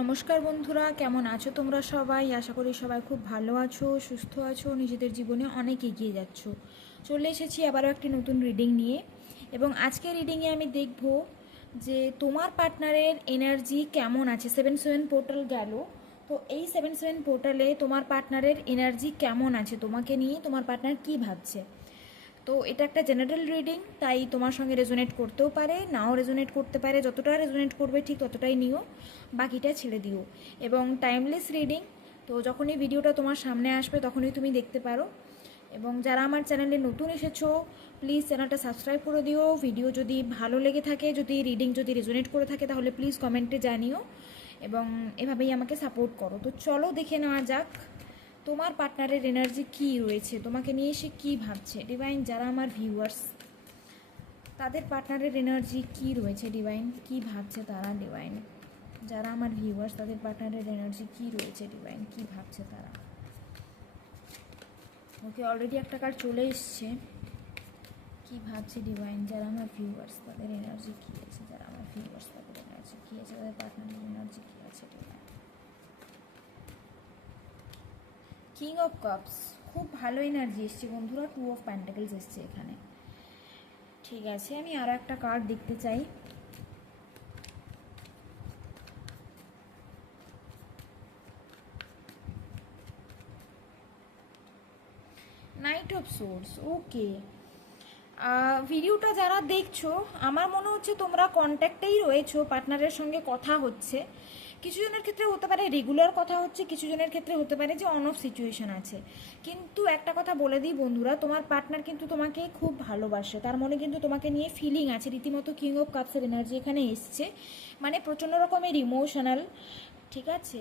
নমস্কার বন্ধুরা, কেমন আছো তোমরা সবাই? আশা করি সবাই খুব ভালো আছো, সুস্থ আছো, নিজেদের জীবনে অনেক এগিয়ে যাচ্ছ। চলে এসেছি আবারও একটি নতুন রিডিং নিয়ে, এবং আজকের রিডিংয়ে আমি দেখব যে তোমার পার্টনারের এনার্জি কেমন আছে। 7-7 পোর্টাল গেল, তো এই 7-7 পোর্টালে তোমার পার্টনারের এনার্জি কেমন আছে, তোমাকে নিয়ে তোমার পার্টনার কী ভাবছে। তো এটা একটা জেনারেল রিডিং, তাই তোমার সঙ্গে রেজোনেট করতেও পারে, নাও রেজোনেট করতে পারে। যতটা রেজোনেট করবে ঠিক ততটাই নিও, বাকিটা ছেড়ে দিও। এবং টাইমলেস রিডিং, তো যখনই ভিডিওটা তোমার সামনে আসবে তখনই তুমি দেখতে পারো। এবং যারা আমার চ্যানেলে নতুন এসেছো, প্লিজ চ্যানেলটা সাবস্ক্রাইব করে দিও। ভিডিও যদি ভালো লেগে থাকে, যদি রিডিং যদি রেজোনেট করে থাকে, তাহলে প্লিজ কমেন্টে জানিও এবং এভাবেই আমাকে সাপোর্ট করো। তো চলো দেখে নেওয়া যাক তোমার পার্টনারের এনার্জি কী রয়েছে, তোমাকে নিয়ে সে কী ভাবছে। ডিভাইন, যারা আমার ভিউয়ার্স, তাদের পার্টনারের এনার্জি কী রয়েছে ডিভাইন, কী ভাবছে তারা। ডিভাইন, যারা আমার ভিউয়ার্স, তাদের পার্টনারের এনার্জি কী রয়েছে ডিভাইন, কী ভাবছে তারা। ওকে, অলরেডি একটা কার্ড চলে এসছে। কী ভাবছে ডিভাইন, যারা আমার ভিউয়ার্স, তাদের এনার্জি কী আছে। যারা আমার ভিউয়ার্স, তাদের এনার্জি কী আছে, তাদের পার্টনারের এনার্জি কী আছে ডিভাইন। কিং অফ কাপস, খুব ভালো এনার্জি এসছে বন্ধুরা। 2 অফ প্যান্টাকেলস এসছে এখানে। ঠিক আছে, আমি আরও একটা কার্ড দেখতে চাই। Night of swords. ওকে, ভিডিওটা যারা দেখছো, আমার মনে হচ্ছে তোমরা কন্ট্যাক্টেই রয়েছো, পার্টনারের সঙ্গে কথা হচ্ছে। কিছু জনের ক্ষেত্রে হতে পারে রেগুলার কথা হচ্ছে, কিছু জনের ক্ষেত্রে হতে পারে যে অন অফ সিচুয়েশন আছে। কিন্তু একটা কথা বলে দিই বন্ধুরা, তোমার পার্টনার কিন্তু তোমাকে খুব ভালোবাসে, তার মনে কিন্তু তোমাকে নিয়ে ফিলিং আছে। রীতিমতো কিং অফ কাপসের এনার্জি এখানে এসছে, মানে প্রচণ্ড রকমের ইমোশনাল। ঠিক আছে,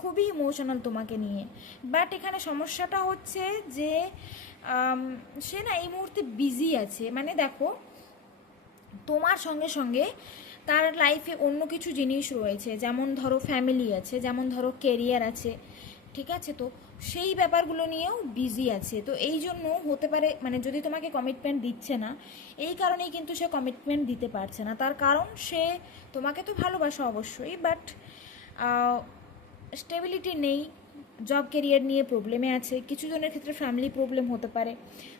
খুবই ইমোশনাল তোমাকে নিয়ে। বাট এখানে সমস্যাটা হচ্ছে যে সে না এই মুহূর্তে বিজি আছে। মানে দেখো, তোমার সঙ্গে সঙ্গে তার লাইফে অন্য কিছু জিনিস রয়েছে, যেমন ধরো ফ্যামিলি আছে, যেমন ধরো কেরিয়ার আছে। ঠিক আছে, তো সেই ব্যাপারগুলো নিয়েও বিজি আছে। তো এই জন্য হতে পারে, মানে যদি তোমাকে কমিটমেন্ট দিচ্ছে না, এই কারণেই কিন্তু সে কমিটমেন্ট দিতে পারছে না। তার কারণ সে তোমাকে তো ভালোবাসে অবশ্যই, বাট স্টেবিলিটি নেই, জব কেরিয়ার নিয়ে প্রবলেমে আছে। কিছু জনের ক্ষেত্রে ফ্যামিলি প্রবলেম হতে পারে।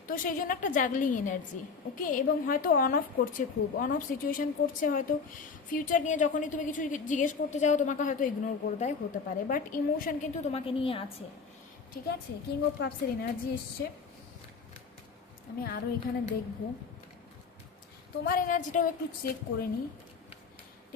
তো সেই জন্য একটা জাগলিং এনার্জি। ওকে, এবং হয়তো অন অফ করছে, খুব অন অফ সিচুয়েশান করছে। হয়তো ফিউচার নিয়ে যখনই তুমি কিছু জিজ্ঞেস করতে যাও, তোমাকে হয়তো ইগনোর করে দেয়, হতে পারে। বাট ইমোশন কিন্তু তোমাকে নিয়ে আছে। ঠিক আছে, কিং অফ কাপসের এনার্জি এসছে। আমি আরও এখানে দেখব, তোমার এনার্জিটাও একটু চেক করে নিই।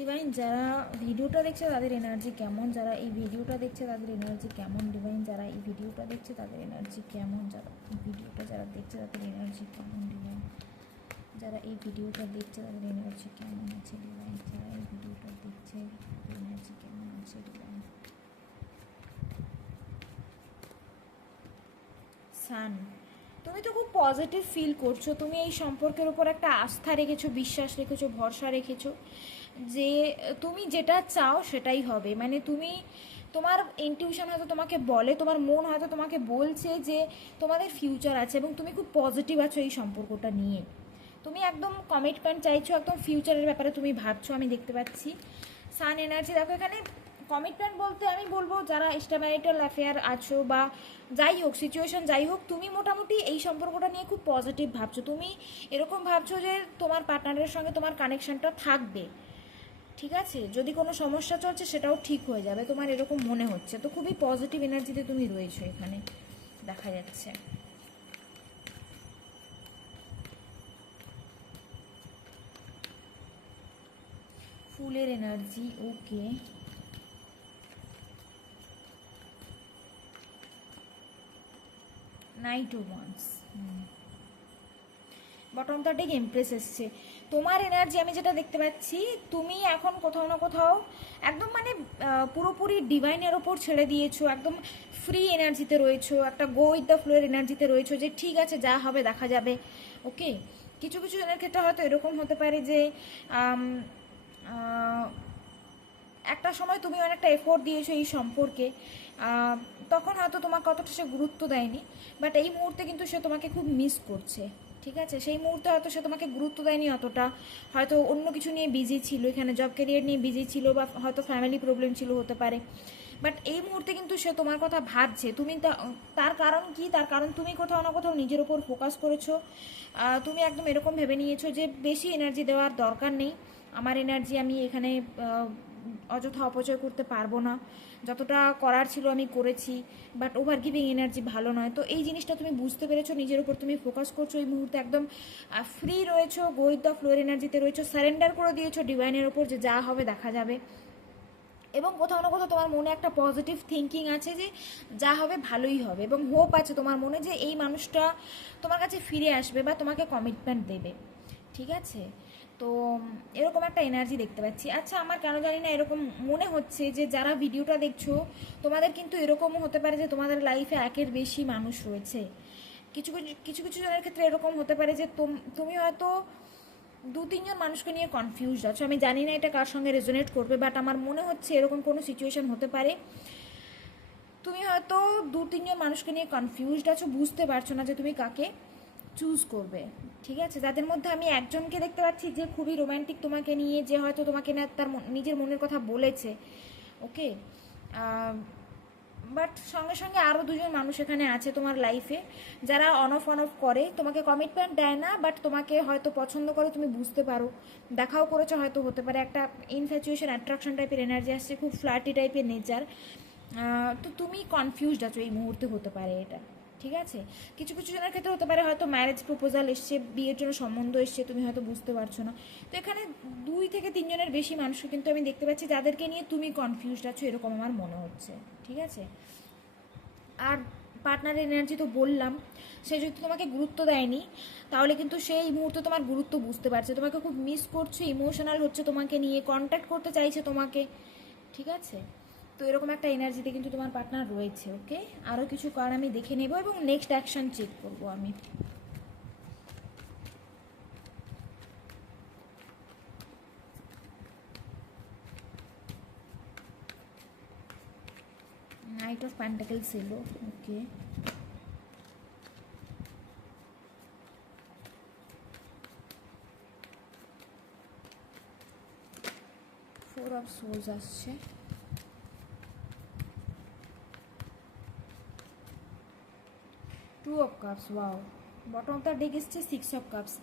ডিভাইন, যারা ভিডিওটা দেখছে তাদের এনার্জি কেমন, যারা এই ভিডিওটা দেখছে তাদের এনার্জি কেমন। ডিভাইন, যারা এই ভিডিওটা দেখছে তাদের এনার্জি কেমন, যারা এই ভিডিওটা যারা দেখছে তাদের এনার্জি কেমন। ডিভাইন, যারা এই ভিডিওটা দেখছে তাদের এনার্জি কেমন আছে। ডিভাইন, যারা এই ভিডিওটা দেখছে তাদের এনার্জি কেমন আছে। ডিভাইন, সান, তুমি তো খুব পজিটিভ ফিল করছো। তুমি এই সম্পর্কের উপর একটা আস্থা রেখেছো, বিশ্বাস রেখেছো, ভরসা রেখেছো যে তুমি যেটা চাও সেটাই হবে। মানে তুমি, তোমার ইনটিউশন হয়তো তোমাকে বলে, তোমার মন হয়তো তোমাকে বলছে যে তোমাদের ফিউচার আছে, এবং তুমি খুব পজিটিভ আছো এই সম্পর্কটা নিয়ে। তুমি একদম কমিটমেন্ট চাইছো, একদম ফিউচারের ব্যাপারে তুমি ভাবছো, আমি দেখতে পাচ্ছি। সান এনার্জি দেখো এখানে। কমিটমেন্ট বলতে আমি বলবো, যারা এক্সট্রাম্যারিটাল অ্যাফেয়ার আছো বা যাই হোক সিচুয়েশন যাই হোক, তুমি মোটামুটি এই সম্পর্কটা নিয়ে খুব পজিটিভ ভাবছো। তুমি এরকম ভাবছো যে তোমার পার্টনারের সঙ্গে তোমার কানেকশনটা থাকবে। ঠিক আছে, যদি কোনো সমস্যা চলছে সেটাও ঠিক হয়ে যাবে, তোমার এরকম মনে হচ্ছে। তো খুবই পজিটিভ এনার্জিতে তুমি রয়েছো এখানে, দেখা যাচ্ছে। ফুলের energy. Okay, night of wands. Bottom the deck empress এসছে। তোমার এনার্জি আমি যেটা দেখতে পাচ্ছি, তুমি এখন কোথাও না কোথাও একদম মানে পুরোপুরি ডিভাইনের ওপর ছেড়ে দিয়েছো, একদম ফ্রি এনার্জিতে রয়েছো, একটা গো উইথ দ্য ফ্লোর এনার্জিতে রয়েছো, যে ঠিক আছে যা হবে দেখা যাবে। ওকে, কিছু কিছু জনের ক্ষেত্রে হয়তো এরকম হতে পারে যে একটা সময় তুমি অনেকটা এফোর্ট দিয়েছো এই সম্পর্কে, তখন হয়তো তোমাকে অতটা সে গুরুত্ব দেয়নি, বাট এই মুহূর্তে কিন্তু সে তোমাকে খুব মিস করছে। ঠিক আছে, সেই মুহূর্তে হয়তো সে তোমাকে গুরুত্ব দেয়নি অতটা, হয়তো অন্য কিছু নিয়ে বিজি ছিল, এখানে জব ক্যারিয়ার নিয়ে বিজি ছিল, বা হয়তো ফ্যামিলি প্রবলেম ছিল, হতে পারে। বাট এই মুহূর্তে কিন্তু সে তোমার কথা ভাবছে। তুমি তার কারণ কি? তার কারণ তুমি কোথাও না কোথাও নিজের ওপর ফোকাস করেছো। তুমি একদম এরকম ভেবে নিয়েছো যে বেশি এনার্জি দেওয়ার দরকার নেই, আমার এনার্জি আমি এখানে অযথা অপচয় করতে পারবো না, যতটা করার ছিল আমি করেছি। বাট ওভার গিভিং এনার্জি ভালো নয়। তো এই জিনিসটা তুমি বুঝতে পেরেছো, নিজের উপর তুমি ফোকাস করছো এই মুহূর্তে, একদম ফ্রি রয়েছো, গো উইথ দ্য ফ্লোর এনার্জিতে রয়েছো, সারেন্ডার করে দিয়েছো ডিভাইনের ওপর যে যা হবে দেখা যাবে। এবং কোথাও না কোথাও তোমার মনে একটা পজিটিভ থিঙ্কিং আছে যে যা হবে ভালোই হবে, এবং হোপ আছে তোমার মনে যে এই মানুষটা তোমার কাছে ফিরে আসবে বা তোমাকে কমিটমেন্ট দেবে। ঠিক আছে, তো এরকম একটা এনার্জি দেখতে পাচ্ছি। আচ্ছা, আমার কেন জানি না এরকম মনে হচ্ছে যে যারা ভিডিওটা দেখছো তোমাদের কিন্তু এরকমও হতে পারে যে তোমাদের লাইফে একের বেশি মানুষ রয়েছে। কিছু কিছু কিছু কিছু জনের ক্ষেত্রে এরকম হতে পারে যে তুমি হয়তো 2-3 জন মানুষকে নিয়ে কনফিউজড আছো। আমি জানি না এটা কার সঙ্গে রেজোনেট করবে, বাট আমার মনে হচ্ছে এরকম কোনো সিচুয়েশন হতে পারে। তুমি হয়তো 2-3 জন মানুষকে নিয়ে কনফিউজড আছো, বুঝতে পারছো না যে তুমি কাকে চুজ করবে। ঠিক আছে, যাদের মধ্যে আমি একজনকে দেখতে পাচ্ছি যে খুবই রোম্যান্টিক তোমাকে নিয়ে, যে হয়তো তোমাকে না তার নিজের মনের কথা বলেছে। ওকে, বাট সঙ্গে সঙ্গে আরও 2জন মানুষ এখানে আছে তোমার লাইফে, যারা অন অফ করে, তোমাকে কমিটমেন্ট দেয় না, বাট তোমাকে হয়তো পছন্দ করে, তুমি বুঝতে পারো, দেখাও করেছো হয়তো, হতে পারে একটা ইনফ্যাচুয়েশন অ্যাট্রাকশন টাইপের এনার্জি আসছে, খুব ফ্ল্যাটি টাইপের নেচার। তো তুমি কনফিউজড আছো এই মুহূর্তে, হতে পারে এটা। ঠিক আছে, কিছু কিছু জনের ক্ষেত্রে হতে পারে হয়তো ম্যারেজ প্রপোজাল এসছে, বিয়ের জন্য সম্বন্ধ এসছে, তুমি হয়তো বুঝতে পারছো না। তো এখানে 2 থেকে 3 জনের বেশি মানুষকে কিন্তু আমি দেখতে পাচ্ছি যাদেরকে নিয়ে তুমি কনফিউজড আছো, এরকম আমার মনে হচ্ছে। ঠিক আছে, আর পার্টনারের এনার্জি তো বললাম, সে যদি তোমাকে গুরুত্ব দেয়নি তাহলে কিন্তু সেই মুহূর্তে তোমার গুরুত্ব বুঝতে পারছে, তোমাকে খুব মিস করছে, ইমোশনাল হচ্ছে তোমাকে নিয়ে, কন্ট্যাক্ট করতে চাইছে তোমাকে। ঠিক আছে, তো এরকম একটা এনার্জিতে কিন্তু তোমার পার্টনার রয়েছে। ওকে, আরও কিছু কারণ আমি দেখে নেব এবং নেক্সট অ্যাকশন চেক করব আমি। নাইট অফ প্যান্টাকেলস এলো। ওকে, ফোর অফ সোলস আসছে, two of cups, wow, bottom of the deck এসছে 6 অফ কাপস।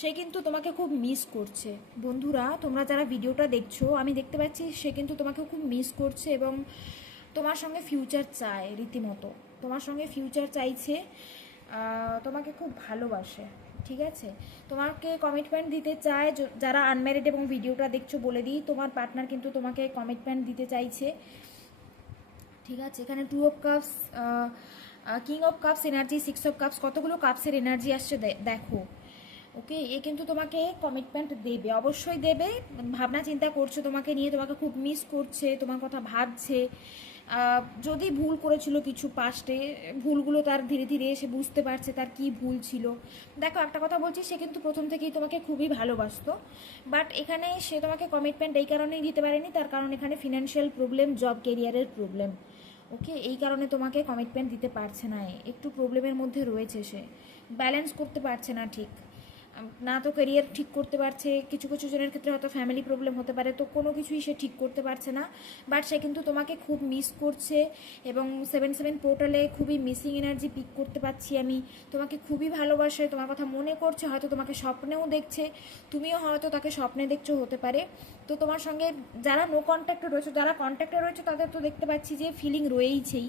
সে কিন্তু তোমাকে খুব মিস করছে। বন্ধুরা, তোমরা যারা ভিডিওটা দেখছো, আমি দেখতে পাচ্ছি সে কিন্তু তোমাকে খুব মিস করছে এবং তোমার সঙ্গে ফিউচার চায়, রীতিমতো তোমার সঙ্গে ফিউচার চাইছে, তোমাকে খুব ভালোবাসে। ঠিক আছে, তোমাকে কমিটমেন্ট দিতে চায়। যারা আনম্যারিড এবং ভিডিওটা দেখছো বলে দিই, তোমার পার্টনার কিন্তু তোমাকে কমিটমেন্ট দিতে চাইছে। ঠিক আছে, এখানে 2 of cups, king of cups energy, 6 of cups, কতগুলো কাপসের এনার্জি আসছে দেখো। ওকে, এ কিন্তু তোমাকে কমিটমেন্ট দেবে, অবশ্যই দেবে। ভাবনা চিন্তা করছে তোমাকে নিয়ে, তোমাকে খুব মিস করছে, তোমার কথা ভাবছে। যদি ভুল করেছিল কিছু পাস্টে, ভুলগুলো তার ধীরে ধীরে সে বুঝতে পারছে তার কি ভুল ছিল। দেখো, একটা কথা বলছি, সে কিন্তু প্রথম থেকেই তোমাকে খুবই ভালোবাসতো, বাট এখানে সে তোমাকে কমিটমেন্ট এই কারণেই দিতে পারেনি, তার কারণ এখানে ফিনান্সিয়াল প্রবলেম, জব কেরিয়ারের প্রবলেম। ওকে, এই কারণে তোমাকে কমিটমেন্ট দিতে পারছে না, একটু প্রবলেমের মধ্যে রয়েছে, সে ব্যালেন্স করতে পারছে না ঠিক, না তো ক্যারিয়ার ঠিক করতে পারছে, কিছু কিছু জনের ক্ষেত্রে হয়তো ফ্যামিলি প্রবলেম হতে পারে, তো কোনো কিছুই সে ঠিক করতে পারছে না। বাট সে কিন্তু তোমাকে খুব মিস করছে, এবং 7-7 পোর্টালে খুবই মিসিং এনার্জি পিক করতে পাচ্ছি আমি। তোমাকে খুবই ভালোবাসে, তোমার কথা মনে করছে, হয়তো তোমাকে স্বপ্নেও দেখছে, তুমিও হয়তো তাকে স্বপ্নে দেখছো, হতে পারে। তো তোমার সঙ্গে যারা নো কন্ট্যাক্টে রয়েছে, যারা কন্ট্যাক্টে রয়েছে তাদের তো দেখতে পাচ্ছি যে ফিলিং রয়েইছেই।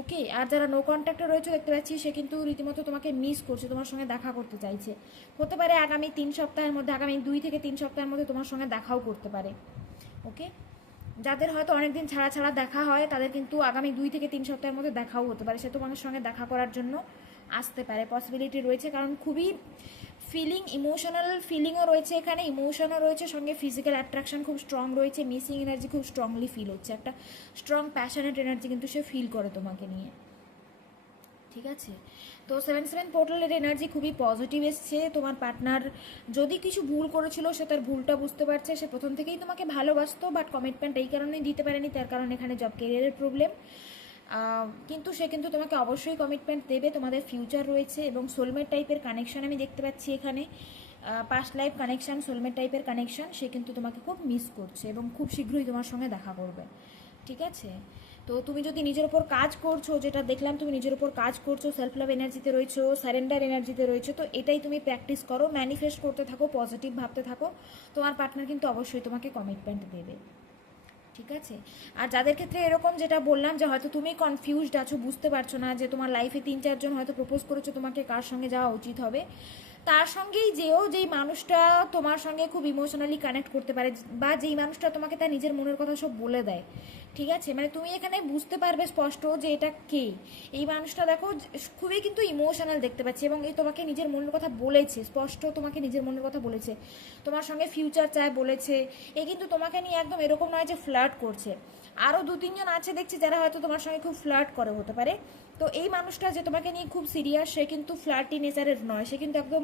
ওকে, আর যারা নো কন্ট্যাক্টে রয়েছে দেখতে পাচ্ছি সে কিন্তু রীতিমতো তোমাকে মিস করছে, তোমার সঙ্গে দেখা করতে চাইছে। হতে পারে আগামী 3 সপ্তাহের মধ্যে, আগামী 2 থেকে 3 সপ্তাহের মধ্যে তোমার সঙ্গে দেখাও করতে পারে। ওকে, যাদের হয়তো অনেকদিন ছাড়া ছাড়া দেখা হয় তাদের কিন্তু আগামী 2 থেকে 3 সপ্তাহের মধ্যে দেখাও হতে পারে, সে তোমার সঙ্গে দেখা করার জন্য আসতে পারে, পসিবিলিটি রয়েছে। কারণ খুবই ফিলিং, ইমোশনাল ফিলিংও রয়েছে এখানে, ইমোশনও রয়েছে, সঙ্গে ফিজিক্যাল অ্যাট্রাকশন খুব স্ট্রং রয়েছে, মিসিং এনার্জি খুব স্ট্রংলি ফিল হচ্ছে, একটা স্ট্রং প্যাশনেট এনার্জি কিন্তু সে ফিল করে তোমাকে নিয়ে। ঠিক আছে, তো 7-7 পোর্টালের এনার্জি খুবই পজিটিভ এসছে। তোমার পার্টনার যদি কিছু ভুল করেছিল সে তার ভুলটা বুঝতে পারছে, সে প্রথম থেকেই তোমাকে ভালোবাসতো, বাট কমিটমেন্ট এই কারণেই দিতে পারেনি, তার কারণ এখানে জব ক্যারিয়ারের প্রবলেম। কিন্তু সে কিন্তু তোমাকে অবশ্যই কমিটমেন্ট দেবে, তোমাদের ফিউচার রয়েছে এবং সোলমেট টাইপের কানেকশন আমি দেখতে পাচ্ছি এখানে। পাস্ট লাইফ কানেকশান, সোলমেট টাইপের কানেকশান, সে কিন্তু তোমাকে খুব মিস করছে এবং খুব শীঘ্রই তোমার সঙ্গে দেখা করবে। ঠিক আছে, তো তুমি যদি নিজের ওপর কাজ করছো, যেটা দেখলাম তুমি নিজের ওপর কাজ করছো, সেলফ লাভ এনার্জিতে রয়েছো, সারেন্ডার এনার্জিতে রয়েছো, তো এটাই তুমি প্র্যাকটিস করো, ম্যানিফেস্ট করতে থাকো, পজিটিভ ভাবতে থাকো, তোমার পার্টনার কিন্তু অবশ্যই তোমাকে কমিটমেন্ট দেবে। ঠিক আছে, আর যাদের ক্ষেত্রে এরকম যেটা বললাম যে হয়তো তুমি কনফিউজড আছো, বুঝতে পারছো না যে তোমার লাইফে 3-4 জন হয়তো প্রপোজ করেছো তোমাকে, কার সঙ্গে যাওয়া উচিত হবে, তার সঙ্গেই যেও যেই মানুষটা তোমার সঙ্গে খুব ইমোশনালি কানেক্ট করতে পারে, বা যেই মানুষটা তোমাকে তার নিজের মনের কথা সব বলে দেয়। ঠিক আছে, মানে তুমি এখানে বুঝতে পারবে স্পষ্ট যে এটা কে। এই মানুষটা দেখো খুবই কিন্তু ইমোশনাল দেখতে পাচ্ছি, এবং এই তোমাকে নিজের মনের কথা বলেছে, স্পষ্ট তোমাকে নিজের মনের কথা বলেছে, তোমার সঙ্গে ফিউচার চায় বলেছে। এ কিন্তু তোমাকে নিয়ে একদম এরকম নয় যে ফ্লার্ট করছে। আরও 2-3 জন আছে দেখছি যারা হয়তো তোমার সঙ্গে খুব ফ্লার্ট করে হতে পারে। তো এই মানুষটা যে তোমাকে নিয়ে খুব সিরিয়াস, সে কিন্তু ফ্লার্টি নেচারের নয়, সে কিন্তু একদম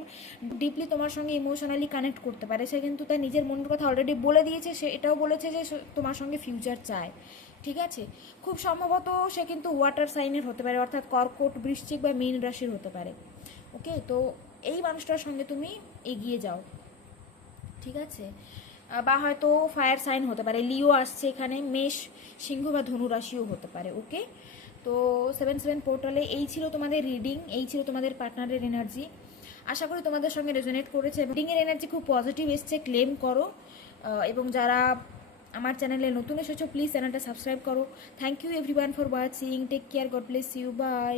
ডিপলি তোমার সঙ্গে ইমোশনালি কানেক্ট করতে পারে। সে কিন্তু তার নিজের মনের কথা অলরেডি বলে দিয়েছে, সে এটাও বলেছে যে তোমার সঙ্গে ফিউচার চায়। ঠিক আছে, খুব সম্ভবত সে কিন্তু ওয়াটার সাইনের হতে পারে, অর্থাৎ কর্কট, বৃশ্চিক বা মীন রাশির হতে পারে। ওকে, তো এই মানুষটার সঙ্গে তুমি এগিয়ে যাও। ঠিক আছে, বা হয়তো ফায়ার সাইন হতে পারে, লিও আসছে এখানে, মেষ, সিংহ বা ধনু রাশিও হতে পারে। ওকে, তো 7/7 পোর্টালে এই ছিল তোমাদের রিডিং, এই ছিল তোমাদের পার্টনারের এনার্জি। আশা করি তোমাদের সঙ্গে রেজোনেট করেছে। রিডিংয়ের এনার্জি খুব পজিটিভ এসছে, ক্লেম করো। এবং যারা আমার চ্যানেলে নতুন এসেছো প্লিজ চ্যানেলটা সাবস্ক্রাইব করো। Thank you everyone for watching, take care, God bless you, by.